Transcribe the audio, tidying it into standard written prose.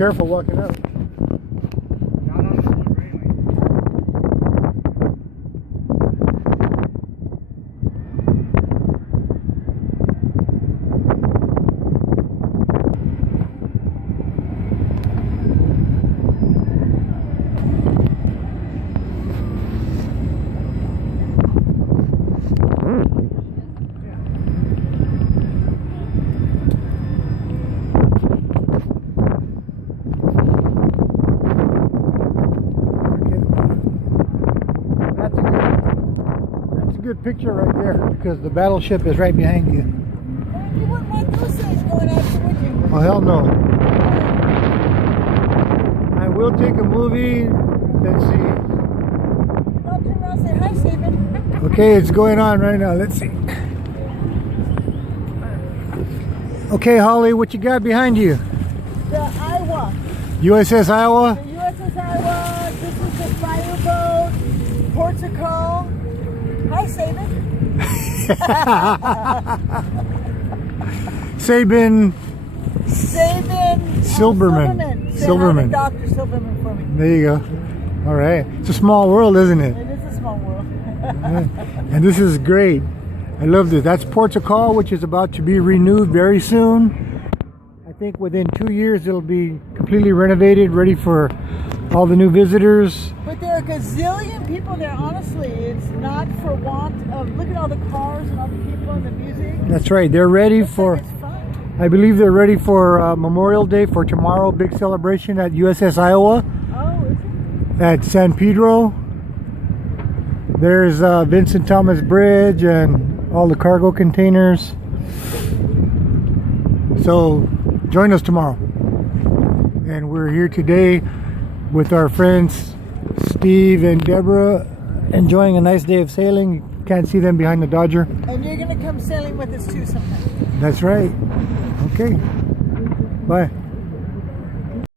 careful walking up. Not on the smooth railing. Good picture right there because the battleship is right behind you. You wouldn't want those things going after, would you? Oh hell no. I will take a movie. Let's see. Don't turn around and say hi, Stephen. Okay, it's going on right now. Let's see. Okay, Holly, what you got behind you? The Iowa. USS Iowa? The USS Iowa. This is the fire boat. Portugal. Hi, Sabin. Sabin Silberman. Silberman. Dr. Silberman for me. There you go. All right. It's a small world, isn't it? It is a small world. And this is great. I love this. That's Portugal, which is about to be renewed very soon. I think within 2 years it'll be completely renovated, ready for all the new visitors. But there are a gazillion people there, honestly. It's not for want of, look at all the cars and all the people and the music. That's right. They're ready for, it's fun. I believe they're ready for Memorial Day for tomorrow. Big celebration at USS Iowa. Oh, is it? At San Pedro. There's Vincent Thomas Bridge and all the cargo containers. So join us tomorrow. And we're here today with our friends Steve and Deborah, enjoying a nice day of sailing. You can't see them behind the Dodger. And you're going to come sailing with us too sometime. That's right. Okay. Bye.